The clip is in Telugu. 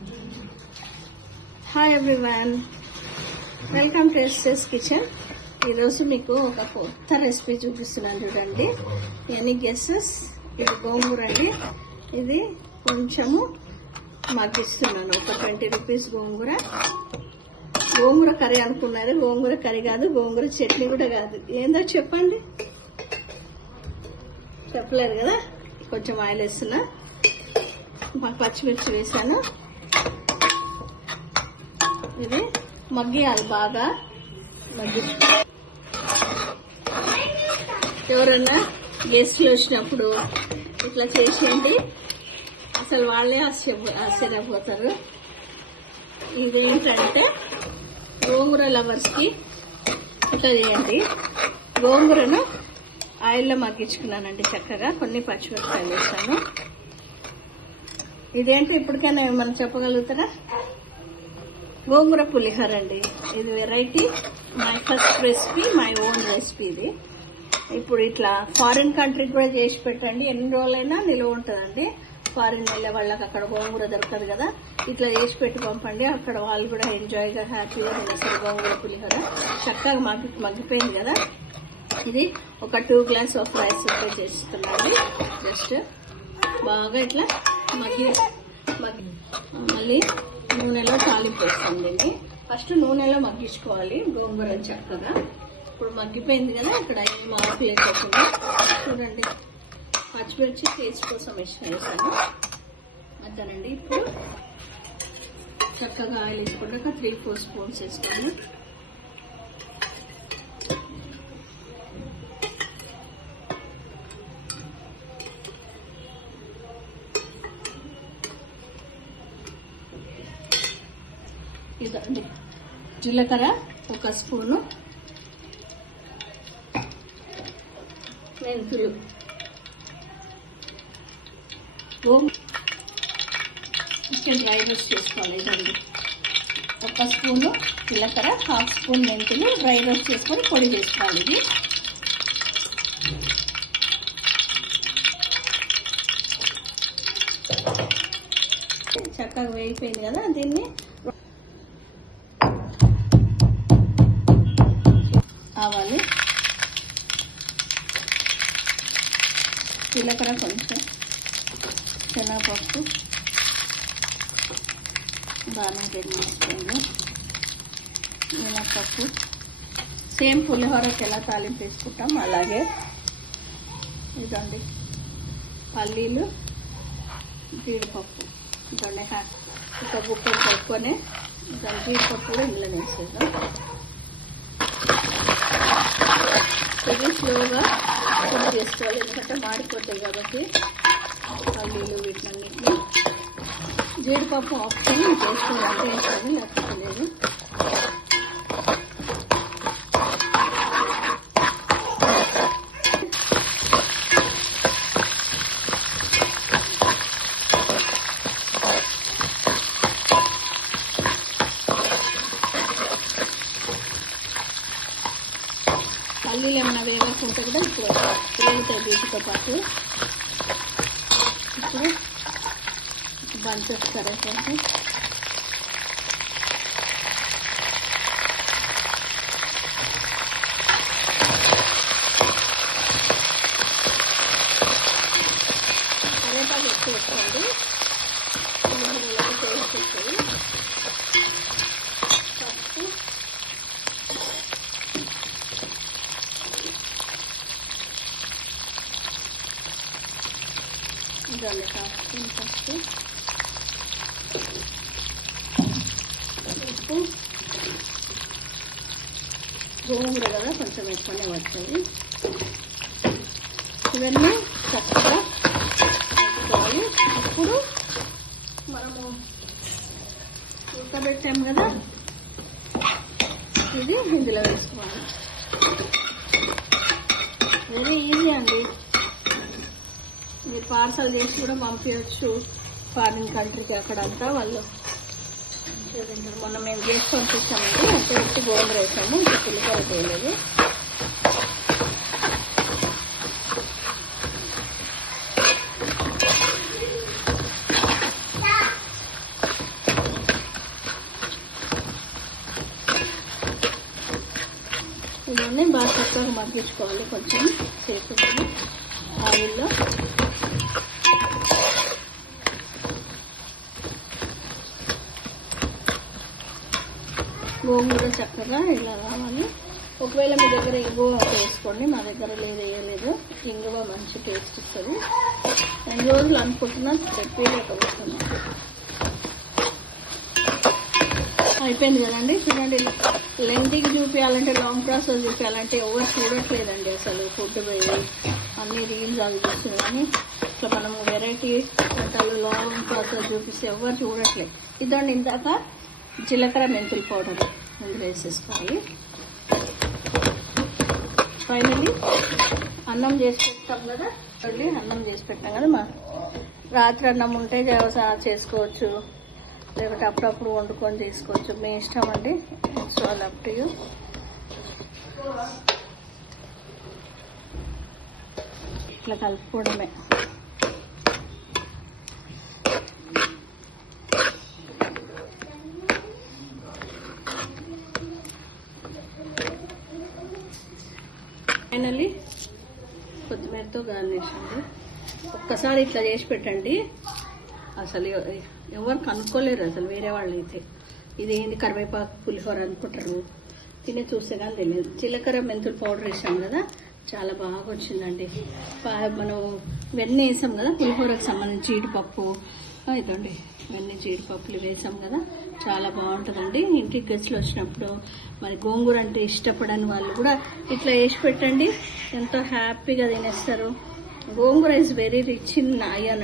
Hi everyone welcome to S S kitchen ఈరోజు మీకు ఒక కొత్త రెసిపీ చూపిస్తున్నాను చూడండి. ఎనీ గెస్సెస్ ఇది గోంగూర అండి. ఇది కొంచెము మగ్గిస్తున్నాను. ఒక twenty rupees gongura. Gongura curry అనుకున్నారు గోంగూర కర్రీ కాదు గోంగూర చట్నీ కూడా కాదు. ఏందో చెప్పండి. చెప్పలేదు కదా? కొంచెం ఆయిల్ వేస్తున్నా. పచ్చిమిర్చి వేసాను. ఇది మగ్గియాలి బాగా. మగ్గి. ఎవరన్నా గెస్ట్లు వచ్చినప్పుడు ఇట్లా చేసేయండి. అసలు వాళ్ళే ఆశ్చర్య ఆశ్చర్యపోతారు. ఇది ఏంటంటే గోంగూర లవర్స్కి ఇట్లా చేయండి. గోంగూరను ఆయిల్లో మగ్గించుకున్నానండి చక్కగా. కొన్ని పచ్చిమిరపకాయలు వేసాను. ఇదేంటో ఇప్పటికైనా ఏమన్నా చెప్పగలుగుతారా? గోంగూర పులిహోర అండి. ఇది variety my first recipe my own recipe ఇది. ఇప్పుడు ఇట్లా ఫారిన్ కంట్రీకి కూడా చేసి పెట్టండి. ఎన్ని రోజులైనా నిలువ ఉంటుందండి. ఫారిన్ వెళ్ళే వాళ్ళకి అక్కడ గోంగూర దొరకదు కదా. ఇట్లా చేసి పెట్టి పంపండి. అక్కడ వాళ్ళు కూడా ఎంజాయ్గా హ్యాపీగా తినేస్తారు గోంగూర పులిహోర. చక్కగా మగ్గి మగ్గిపోయింది కదా. ఇది ఒక two glass of rice prepare చేస్తున్నాండి just బాగా ఇట్లా మగ్గి మగ్గి మళ్ళీ నూనెలో తాలింపు వేస్తాం దీన్ని ఫస్ట్ నూనెలో మగ్గించుకోవాలి. గోంగూర చక్కగా ఇప్పుడు మగ్గిపోయింది కదా ఇక్కడ ఏం ఆకు లేకుండా చూడండి. పచ్చిమిర్చి టేస్ట్ కోసం వేసిన వేసాను అంతేనండి ఇప్పుడు చక్కగా ఆయిల్ వేసుకుంటాక త్రీ ఫోర్ స్పూన్స్ వేసుకోండి. ఇదండి. జీలకర్ర ఒక స్పూను. మెంతులు. ఓం. డ్రై రోస్ట్ చేసుకోవాలి ఇదండి. ఒక స్పూను జీలకర్ర హాఫ్ స్పూన్ మెంతులు డ్రై రోస్ట్ చేసుకొని పొడి చేసుకోవాలి ఇది. చక్కగా వేగిపోయింది కదా దీన్ని. ఆవాలు జీలకర్ర కొంచెం శనగపప్పు బాగా పెరిగిస్తుంది స్పూన్లు సేమ్ పులిహోరకి ఎలా తాలింపు వేసుకుంటాం అలాగే ఇదండి. పల్లీలు జీడిపప్పు. ఇదండి ఒక గుప్ప కలుపుకొని దాని జీడిపప్పు కూడా ఇందులో వేసేద్దాం. ఇది స్లోగా కుక్ చేసుకోవాలి. ఎందుకంటే మాడిపోతాయి కాబట్టి పల్లీలు వీటినన్నిటిని. జీడిపప్పు ఆప్షన్ చేసుకుని వేసుకోండి లేకపోతే లేదు పల్లీలు ఏమైనా వేయకుంటే కూడా ఇప్పుడు వేగుతాయి వీటితో పాటు. ఇప్పుడు బంచ్ వస్తారా కొంచెం కరేపాకు ఎక్కువ వస్తుంది టేస్ట్ వస్తుంది ఇదాలి కాస్త పసుపు ఉప్పు గోంగూర కదా కొంచెం ఎక్కువనే పడుతుంది ఇవన్నీ చక్కగా వేసుకోవాలి ఇప్పుడు మనము ఉడకబెట్టాం కదా. ఇది ఇందులో వేసుకోవాలి. వెరీ ఈజీ అండి. పార్సల్ చేసి కూడా పంపించచ్చు ఫారిన్ కంట్రీకి అక్కడంతా వాళ్ళు. మొన్న మేము చేసి పంపించామండి అంటే వచ్చి గోంగూర వేసాము. ఇంకా పులిహోర చేయలేదు. ఇవన్నీ బాగా చక్కగా మగ్గించుకోవాలి కొంచెం. చేసుకుంటాము ఆయిల్లో. గోంగూర చక్కగా ఇలా రావాలి. ఒకవేళ మీ దగ్గర ఇంగువ వేసుకోండి మా దగ్గర లేదు వేయలేదు ఇంగువ మంచి టేస్ట్ ఇస్తుంది. రెండు రోజులు అనుకుంటున్నా వస్తుంది. అయిపోయింది కదండి? చూడండి లెంగ్త్కి చూపించాలంటే లాంగ్ ప్రాసెస్ చూపించాలంటే ఎవరు చూడట్లేదండి అసలు ఫుడ్ పోయి అన్ని రీల్స్ అవి చూస్తుంది కానీ ఇట్లా మనం వెరైటీ వంటలు లాంగ్ ప్రాసెస్ చూపిస్తే ఎవరు చూడట్లేదు ఇదండి ఇందాక జీలకర్ర మెంతులు పౌడర్. ఇందులో వేసేసుకోవాలి ఫైనల్లీ అన్నం చేసి పెట్టాం కదా మళ్ళీ అన్నం చేసి పెట్టాం కదా మా రాత్రి అన్నం ఉంటే చేసుకోవచ్చు లేకపోతే అప్పుడప్పుడు వండుకొని తీసుకోవచ్చు. మీ ఇష్టం అండి it's all up to you. ఇట్లా కలుపుకోవడమే. ఫైనల్లీ కొత్తిమీరతో గార్నిష్ అండి. ఒక్కసారి ఇట్లా చేసి పెట్టండి. అసలు ఎవరు కనుక్కోలేరు అసలు వేరే వాళ్ళు అయితే ఇదేంది కరివేపాకు పులిహోర అనుకుంటారు. తినే చూస్తే కానీ తెలియదు. జీలకర్ర మెంతులు పౌడర్ వేసాం కదా చాలా బాగా వచ్చిందండి. మనం వెన్న వేసాం కదా పులిహోరకు సంబంధించి జీడిపప్పు ఇదండి. ఇవన్నీ జీడిపప్పులు వేసాం కదా. చాలా బాగుంటుందండి. ఇంటికి గెస్ట్లు వచ్చినప్పుడు మరి గోంగూర అంటే ఇష్టపడని వాళ్ళు కూడా ఇట్లా వేసి పెట్టండి. ఎంతో హ్యాపీగా తినేస్తారు. Gongura is very rich in iron